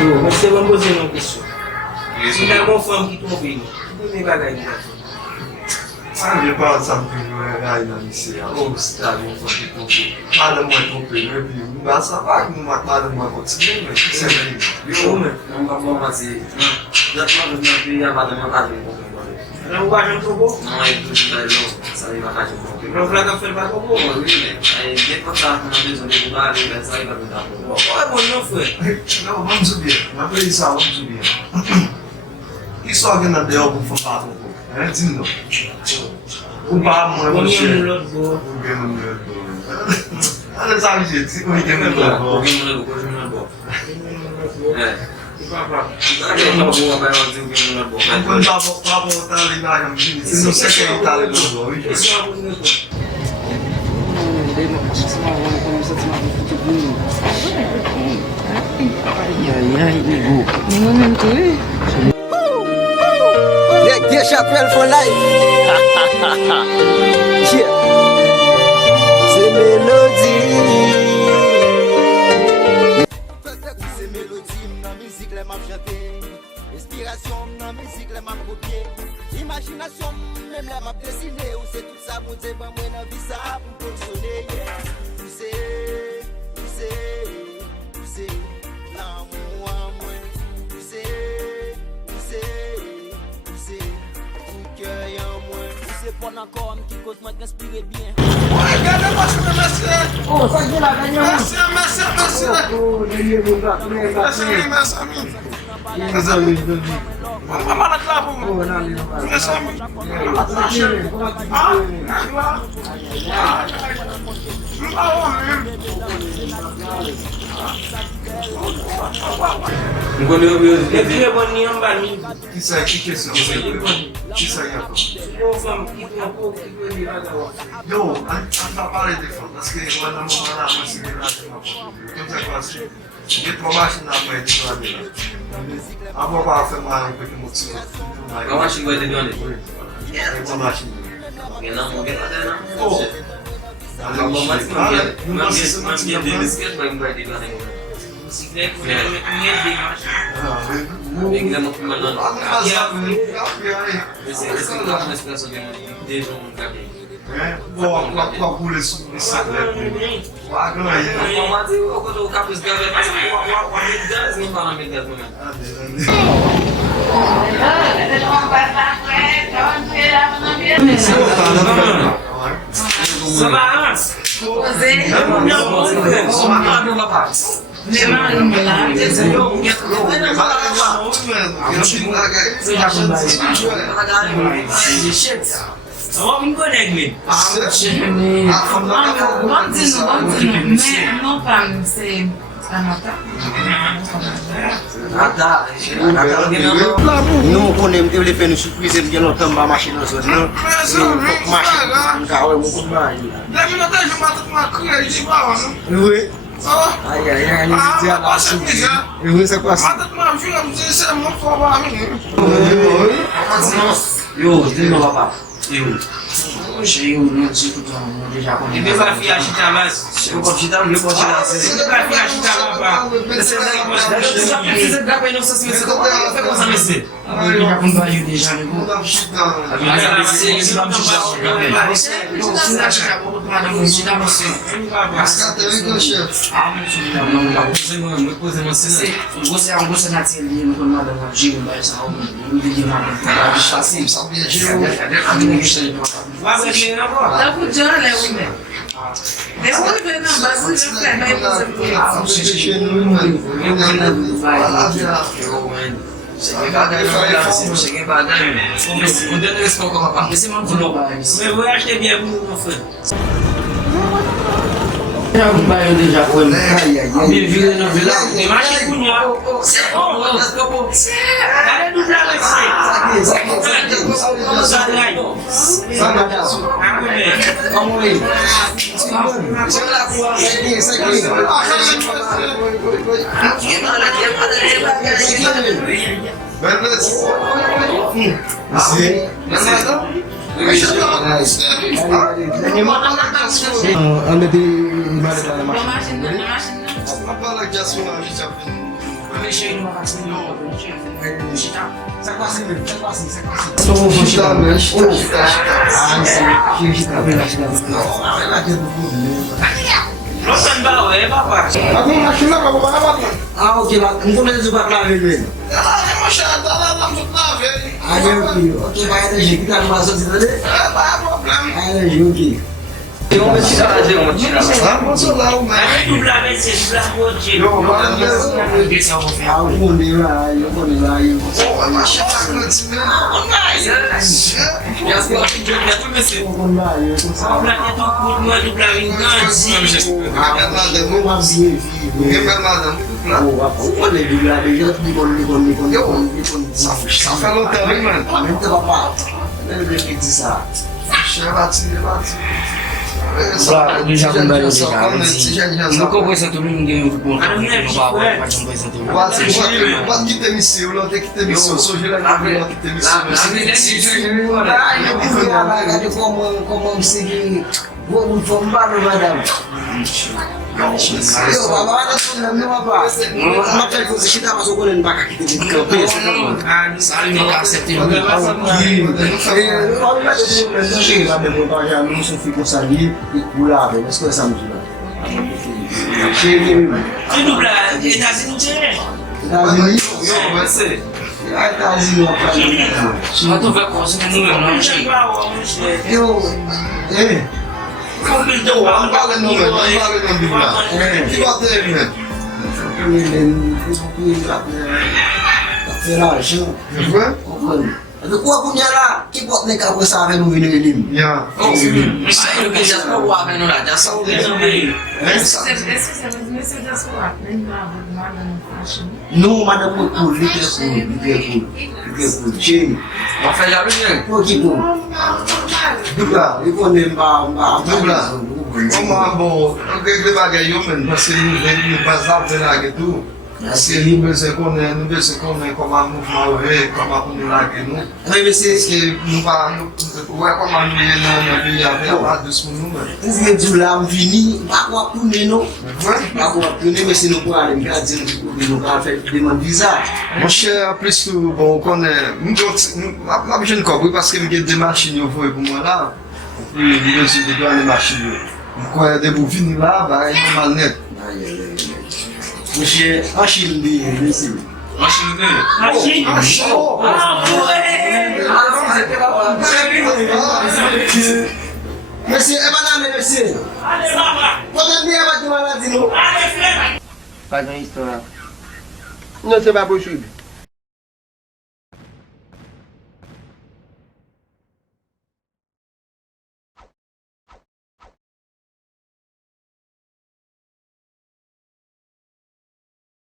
Mwen se mwen pose yon kesyon. Si nan mwen fòm ki tombe yon, mwen mwen bagay yon ato. An je pa sa mwen ray nan lise ya. O, si ta mwen fòm ki tombe. Madè mwen tombe yon, mwen ba sa pa ki mwen madè mwen kontine men. Se men yon. Yo men. Mwen pa fòm ase. Jatman mwen pi ya madè mwen kaje mwen. Nan mwen wajan tobo? Nan ay touti la yon. Sa yon kaje mwen. Nan vla ka fel pa tobo? Ay gen konta mwen bezon de mwen ale ben sa yon pa tobo. Oye bon yon fwe? Não, vamos subir. Vamos ver isso, vamos subir. Isso aqui na deu para falar um pouco. É, sim, não. O papo é você. O que não é bom. Olha, sabe, gente, se o que não é bom. O que não é bom, o que não é bom. É. Quando tá voltando ali na Ramiro, você não sei quem tá ali no gol. Isso é uma coisa mesmo. Deixa pelo for life. C'est mélodie. C'est mélodie, la musique les m'a chanté. Inspiration, la musique les m'a copié. Imagination, même les m'a dessiné. Ou c'est tout ça, mon Dieu, moi dans vie ça pour fonctionner. Tu sais, l'amour à moi. Tu sais, tout cœur en moi. Tu sais pas encore qui compte moi t'inspirer bien. Regardez-moi sur le monsieur. Oh, ça y est là, gagnant. Merci. Oh, Merci, ami. Maman la clave. oh, non, non. Merci, ami. Mwen kon yo yo E piye bon ni yon ban mi. Qui c'est qui question? Qui c'est encore? Yon fòm ki yon pou ki yon li la dawa. Yo, on va parler de femmes parce que on a mon là parce que là comme ça quoi c'est. Je trouve machine là pour être là. Avant pas faire mal un peu de motif. Kwa machin gwa ete gwa ne? Kwa machine. Gen nan mwen gen ate nan? Oh. Mwen gen de bisket mwen gwa ete gwa ne? Siklet pou yon mwen de yon. Mwen gen mwen fman nan? Ah, Se mwen gwa mwen espresso gen mwen de joun mwen gwa gen. Bon, kwa boule sou bicicleta. Wa ganhei. Mwen mati yo koto kapis gavet ase wak met gaz mwen pa nan met gaz mwen. Sa ba ans? Ou mwen konek men? Não para ser anota. Nous connaissons les faire une surprise et bien longtemps ma machine dans zone non. Machine gawe beaucoup de oui. Aïe aïe aïe, il dit à la surprise. Oui, c'est quoi ça? Yo, tem meu papa. Eu. Cheio no tipo de já E pe va fi achita mas? Eu posso te dar, eu posso te dar. E pe va fi achita mas pa? Você precisa dar para ele não se você não vai fazer você. Eu já com vai deixar no gol. Mas a você isso não te dá. Você acha que a bola para não te dar você. Você é um gosto na tele, não tem nada na giro, mas a um vídeo na assim, sabia giro. A minha história Wa wè ki yon anvo? Tá com o John, né, Wimé? Depois de ver na base, eu falei, mas você Cheguei pra dar, quando eu esse pouco rapaz, esse mano pulou para isso. Mwen vwe achete bien pou mwen fè. Já um bairro de Japão. Minha vida na vila. Mwen mache pou nyo. Kade nou la wè se? Vamos aí. Imagina. Fala que a sua amiga les chéris, nous va passer. Ça passe, ça passe. Chita, man. Chita. Rosan bawa ya papa. Aku masih nak apa apa? Ah, ok, engkau nak juga kelari ni. Masih ada dalam sudah, velho. Ada ok, vai ada jeito kita masuk situ deh. Apa problem? Ada jeito. Vamos tirar. Vamos lá, o man. Dublar esse, dublar hoje. Yo, mano. Aku ni lah, aku ni lah. Oh, masih ada sini. Já se pode jogar tudo assim. Aku ni lah, aku Dublar é tão curto, não é dublar em grande. Não é nada, Aku masih. não é nada, muito claro. Oh, aku boleh juga dia di kon. Só falou também, mano. Nanti bapak. Nanti kita sah. Bate. Pra já kembali di sana. Não Nunca vou sentar ninguém no ponto. Ada mulher No di bawa, sini. macam boleh sentar. Buat kita misi, ulang kita misi. So je lagi buat kita misi. Ada como segi buat formal madam. Yo, baba ada tu nama apa? Makai kau kita masuk kolen bakal kita di kafe. Saling mengaksept ini. Orang ada tu sih ada montaja musuh fiku sagi ikula, mas kau sama juga. Segi Que dublar, ele tá sendo diferente. Você. ada sini apa? Satu verkosa ni Vamos não chegar ao homem. Yo, Como ele deu Não vale não, velho. Não vale não, Bíblia. Que bater, velho. Aku punya lah, kipot ni kau besar ni mungkin ini. Ya. Oh, saya lebih just bawa kan lah, just Eu gitu. também. Esse é da sua, nem nada não faz. No mana pun cool, dia cool. Cik, Mau fazer dia. kau kipu. Dua, ikut ni Dubla. Uma boa. O que ele vai ganhar, mano? Você não vai saber lá que tu. Assim, não vai ser como a mal rei, como a comunidade que não. Tapi mesti Que não vai, não é como a minha na via lá dos números. mungkin julam vini, aku ni no. Aku ni mesti no pun ada mungkin di no kafe di Mandisa. Mas é por isso bom quando é muito lá bicho não cobre parce que me get des machines eu vou pour moi là. E eu sei de dois machines. Quand il y a des bovines là, bah il est mal net. Mesti asyik di mesti. Masih dulu. Achou! Mesti mana mesti? Kau dia macam mana sini? Faz uma história. Não, você vai pro YouTube.